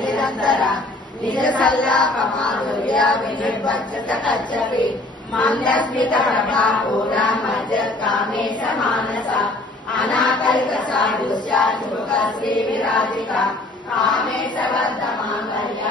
నిరంతర నిజ సల్లాప మాధుర్య వినిర్వచత కచ్చపి మందస్మిత ప్రభా పూరా మధ్య కామేశ మానస అనాకలిక సాధుష్య శ్రీ విరాజిక కామేశ వర్ధ మాంగళ్య